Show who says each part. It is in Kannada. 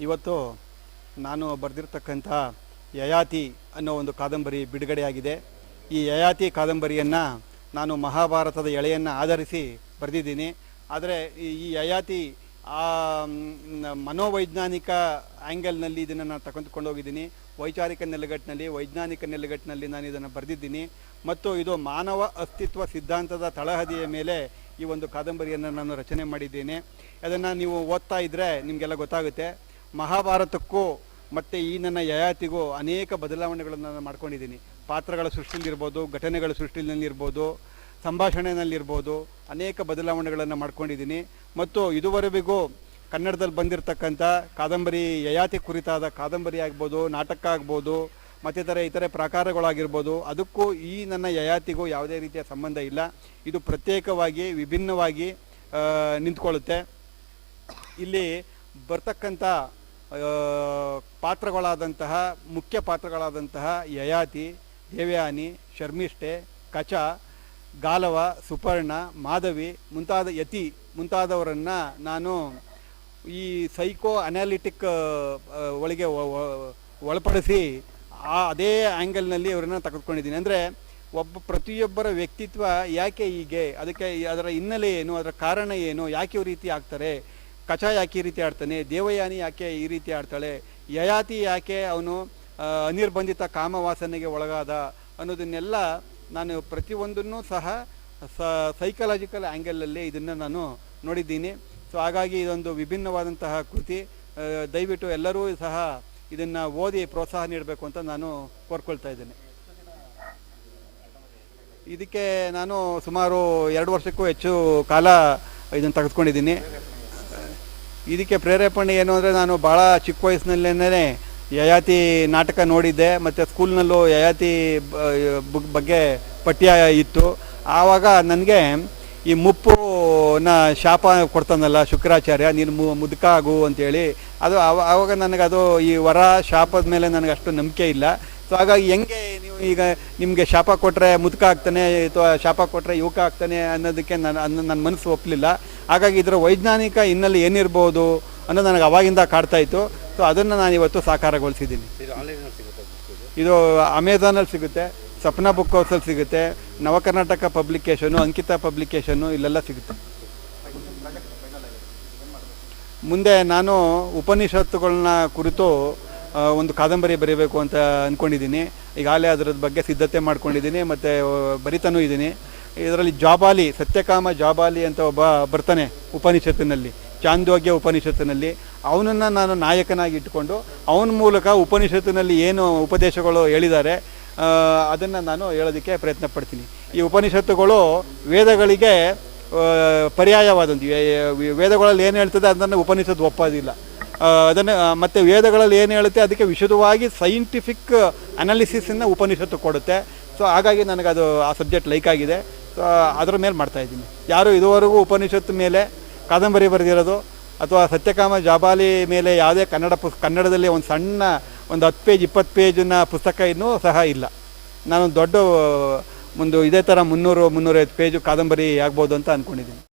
Speaker 1: ಇವತ್ತು ನಾನು ಬರೆದಿರ್ತಕ್ಕಂಥ ಯಯಾತಿ ಅನ್ನೋ ಒಂದು ಕಾದಂಬರಿ ಬಿಡುಗಡೆಯಾಗಿದೆ. ಈ ಯಯಾತಿ ಕಾದಂಬರಿಯನ್ನು ನಾನು ಮಹಾಭಾರತದ ಎಳೆಯನ್ನು ಆಧರಿಸಿ ಬರೆದಿದ್ದೀನಿ. ಆದರೆ ಈ ಯಯಾತಿ ಆ ಮನೋವೈಜ್ಞಾನಿಕ ಆ್ಯಂಗಲ್ನಲ್ಲಿ ಇದನ್ನು ನಾನು ತಗೊಂಡ್ಕೊಂಡು ಹೋಗಿದ್ದೀನಿ. ವೈಚಾರಿಕ ನೆಲೆಗಟ್ಟಿನಲ್ಲಿ, ವೈಜ್ಞಾನಿಕ ನೆಲೆಗಟ್ಟಿನಲ್ಲಿ ನಾನು ಇದನ್ನು ಬರೆದಿದ್ದೀನಿ. ಮತ್ತು ಇದು ಮಾನವ ಅಸ್ತಿತ್ವ ಸಿದ್ಧಾಂತದ ತಳಹದಿಯ ಮೇಲೆ ಈ ಒಂದು ಕಾದಂಬರಿಯನ್ನು ನಾನು ರಚನೆ ಮಾಡಿದ್ದೇನೆ. ಅದನ್ನು ನೀವು ಓದ್ತಾ ಇದ್ದರೆ ನಿಮಗೆಲ್ಲ ಗೊತ್ತಾಗುತ್ತೆ. ಮಹಾಭಾರತಕ್ಕೂ ಮತ್ತು ಈ ನನ್ನ ಯಯಾತಿಗೂ ಅನೇಕ ಬದಲಾವಣೆಗಳನ್ನು ನಾನು ಮಾಡ್ಕೊಂಡಿದ್ದೀನಿ. ಪಾತ್ರಗಳ ಸೃಷ್ಟಿಯಲ್ಲಿರ್ಬೋದು, ಘಟನೆಗಳ ಸೃಷ್ಟಿನಲ್ಲಿರ್ಬೋದು ಸಂಭಾಷಣೆಯಲ್ಲಿರ್ಬೋದು ಅನೇಕ ಬದಲಾವಣೆಗಳನ್ನು ಮಾಡ್ಕೊಂಡಿದ್ದೀನಿ. ಮತ್ತು ಇದುವರೆಗೂ ಕನ್ನಡದಲ್ಲಿ ಬಂದಿರತಕ್ಕಂಥ ಕಾದಂಬರಿ ಯಯಾತಿ ಕುರಿತಾದ ಕಾದಂಬರಿ ಆಗ್ಬೋದು, ನಾಟಕ ಆಗ್ಬೋದು, ಮತ್ತಿತರ ಇತರೆ ಪ್ರಕಾರಗಳಾಗಿರ್ಬೋದು, ಅದಕ್ಕೂ ಈ ನನ್ನ ಯಯಾತಿಗೂ ಯಾವುದೇ ರೀತಿಯ ಸಂಬಂಧ ಇಲ್ಲ. ಇದು ಪ್ರತ್ಯೇಕವಾಗಿ, ವಿಭಿನ್ನವಾಗಿ ನಿಂತ್ಕೊಳ್ಳುತ್ತೆ. ಇಲ್ಲಿ ಬರ್ತಕ್ಕಂಥ ಪಾತ್ರಗಳಾದಂತಹ, ಮುಖ್ಯ ಪಾತ್ರಗಳಾದಂತಹ ಯಯಾತಿ, ದೇವಯಾನಿ, ಶರ್ಮಿಷ್ಠೆ, ಕಚ, ಗಾಲವ, ಸುಪರ್ಣ, ಮಾಧವಿ ಮುಂತಾದ ಯತಿ ಮುಂತಾದವರನ್ನು ನಾನು ಈ ಸೈಕೋ ಅನಾಲಿಟಿಕ್ ಒಳಗೆ ಒಳಪಡಿಸಿ ಆ ಅದೇ ಆ್ಯಂಗಲ್ನಲ್ಲಿ ಅವರನ್ನು ತೆಗೆದುಕೊಂಡಿದ್ದೀನಿ. ಅಂದರೆ ಒಬ್ಬ ಪ್ರತಿಯೊಬ್ಬರ ವ್ಯಕ್ತಿತ್ವ ಯಾಕೆ ಹೀಗೆ? ಅದಕ್ಕೆ ಅದರ ಹಿನ್ನೆಲೆ ಏನು? ಅದರ ಕಾರಣ ಏನು? ಯಾಕೆ ಈ ರೀತಿ ಆಗ್ತಾರೆ? ಕಚ ಯಾಕೆ ಈ ರೀತಿ ಆಡ್ತಾನೆ, ದೇವಯಾನಿ ಯಾಕೆ ಈ ರೀತಿ ಆಡ್ತಾಳೆ, ಯಯಾತಿ ಯಾಕೆ ಅವನು ಅನಿರ್ಬಂಧಿತ ಕಾಮವಾಸನೆಗೆ ಒಳಗಾದ ಅನ್ನೋದನ್ನೆಲ್ಲ ನಾನು ಪ್ರತಿಯೊಂದನ್ನು ಸಹ ಸೈಕಲಾಜಿಕಲ್ ಆ್ಯಂಗಲಲ್ಲಿ ಇದನ್ನು ನಾನು ನೋಡಿದ್ದೀನಿ. ಸೊ ಹಾಗಾಗಿ ಇದೊಂದು ವಿಭಿನ್ನವಾದಂತಹ ಕೃತಿ. ದಯವಿಟ್ಟು ಎಲ್ಲರೂ ಸಹ ಇದನ್ನು ಓದಿ ಪ್ರೋತ್ಸಾಹ ನೀಡಬೇಕು ಅಂತ ನಾನು ಕೋರ್ಕೊಳ್ತಾ ಇದ್ದೇನೆ. ಇದಕ್ಕೆ ನಾನು ಸುಮಾರು ಎರಡು ವರ್ಷಕ್ಕೂ ಹೆಚ್ಚು ಕಾಲ ಇದನ್ನು ತೆಗೆದುಕೊಂಡಿದ್ದೀನಿ. ಇದಕ್ಕೆ ಪ್ರೇರೇಪಣೆ ಏನು ಅಂದರೆ ನಾನು ಭಾಳ ಚಿಕ್ಕ ವಯಸ್ಸಿನಲ್ಲೇನೇ ಯಯಾತಿ ನಾಟಕ ನೋಡಿದ್ದೆ, ಮತ್ತು ಸ್ಕೂಲ್ನಲ್ಲೂ ಯಯಾತಿ ಬಗ್ಗೆ ಪಠ್ಯ ಇತ್ತು. ಆವಾಗ ನನಗೆ ಈ ಮುಪ್ಪುನ ಶಾಪ ಕೊಡ್ತಾನಲ್ಲ ಶುಕ್ರಾಚಾರ್ಯ, ನೀನು ಮು, ಮುದುಕ ಆಗು ಅಂತೇಳಿ. ಅದು ಆವ- ಆವಾಗ ನನಗೆ ಅದು ಈ ವರ ಶಾಪದ ಮೇಲೆ ನನಗೆ ಅಷ್ಟು ನಂಬಿಕೆ ಇಲ್ಲ. ಸೊ ಹಾಗಾಗಿ ಹೆಂಗೆ ಈಗ ನಿಮಗೆ ಶಾಪ ಕೊಟ್ಟರೆ ಮುದುಕ ಆಗ್ತಾನೆ ಅಥವಾ ಶಾಪ ಕೊಟ್ಟರೆ ಯುವಕ ಆಗ್ತಾನೆ ಅನ್ನೋದಕ್ಕೆ ನಾನು ಅನ್ನ ನನ್ನ ಮನಸ್ಸು ಒಪ್ಪಲಿಲ್ಲ ಹಾಗಾಗಿ ಇದರ ವೈಜ್ಞಾನಿಕ ಹಿನ್ನೆಲೆ ಏನಿರ್ಬೋದು ಅನ್ನೋದು ನನಗೆ ಅವಾಗಿಂದ ಕಾಡ್ತಾ ಇತ್ತು. ಸೊ ಅದನ್ನು ನಾನು ಇವತ್ತು ಸಾಕಾರಗೊಳಿಸಿದ್ದೀನಿ.
Speaker 2: ಇದು
Speaker 1: ಅಮೆಝಾನಲ್ಲಿ ಸಿಗುತ್ತೆ ಸಪ್ನಾ ಬುಕ್ ಹೌಸಲ್ಲಿ ಸಿಗುತ್ತೆ ನವಕರ್ನಾಟಕ ಪಬ್ಲಿಕೇಶನು ಅಂಕಿತ ಪಬ್ಲಿಕೇಶನು ಇಲ್ಲೆಲ್ಲ ಸಿಗುತ್ತೆ. ಮುಂದೆ ನಾನು ಉಪನಿಷತ್ತುಗಳನ್ನ ಕುರಿತು ಒಂದು ಕಾದಂಬರಿ ಬರೀಬೇಕು ಅಂತ ಅಂದ್ಕೊಂಡಿದ್ದೀನಿ ಈಗಾಗಲೇ ಅದರ ಬಗ್ಗೆ ಸಿದ್ಧತೆ ಮಾಡ್ಕೊಂಡಿದ್ದೀನಿ, ಮತ್ತು ಬರಿತಾನೂ ಇದ್ದೀನಿ. ಇದರಲ್ಲಿ ಜಾಬಾಲಿ, ಸತ್ಯಕಾಮ ಜಾಬಾಲಿ ಅಂತ ಒಬ್ಬ ಬರ್ತಾನೆ ಉಪನಿಷತ್ತಿನಲ್ಲಿ, ಚಾಂದೋಗ್ಯ ಉಪನಿಷತ್ತಿನಲ್ಲಿ. ಅವನನ್ನು ನಾನು ನಾಯಕನಾಗಿ ಇಟ್ಕೊಂಡು, ಅವನ ಮೂಲಕ ಉಪನಿಷತ್ತಿನಲ್ಲಿ ಏನು ಉಪದೇಶಗಳು ಹೇಳಿದ್ದಾರೆ ಅದನ್ನು ನಾನು ಹೇಳೋದಕ್ಕೆ ಪ್ರಯತ್ನ ಪಡ್ತೀನಿ. ಈ ಉಪನಿಷತ್ತುಗಳು ವೇದಗಳಿಗೆ ಪರ್ಯಾಯವಾದಂಥ ವೇದಗಳಲ್ಲಿ ಏನು ಹೇಳ್ತದೆ, ಅದನ್ನು ಉಪನಿಷತ್ತು ಒಪ್ಪೋದಿಲ್ಲ. ಅದನ್ನು ಮತ್ತು ವೇದಗಳಲ್ಲಿ ಏನು ಹೇಳುತ್ತೆ, ಅದಕ್ಕೆ ವಿಶದವಾಗಿ ಸೈಂಟಿಫಿಕ್ ಅನಾಲಿಸಿಸನ್ನು ಉಪನಿಷತ್ತು ಕೊಡುತ್ತೆ. ಸೊ ಹಾಗಾಗಿ ನನಗೆ ಅದು, ಆ ಸಬ್ಜೆಕ್ಟ್ ಲೈಕ್ ಆಗಿದೆ. ಸೊ ಅದರ ಮೇಲೆ ಮಾಡ್ತಾ ಇದ್ದೀನಿ. ಯಾರು ಇದುವರೆಗೂ ಉಪನಿಷತ್ತು ಮೇಲೆ ಕಾದಂಬರಿ ಬರೆದಿರೋದು, ಅಥವಾ ಸತ್ಯಕಾಮ ಜಾಬಾಲಿ ಮೇಲೆ ಯಾವುದೇ ಕನ್ನಡ ಪುಸ್, ಕನ್ನಡದಲ್ಲಿ ಒಂದು ಸಣ್ಣ, ಒಂದು ಹತ್ತು ಪೇಜ್, ಇಪ್ಪತ್ತು ಪೇಜಿನ ಪುಸ್ತಕ ಇನ್ನೂ ಸಹ ಇಲ್ಲ. ನಾನು ದೊಡ್ಡ ಒಂದು ಇದೇ ಥರ ಮುನ್ನೂರು, ಮುನ್ನೂರೈವತ್ತು ಪೇಜು ಕಾದಂಬರಿ ಆಗ್ಬೋದು ಅಂತ ಅಂದ್ಕೊಂಡಿದ್ದೀನಿ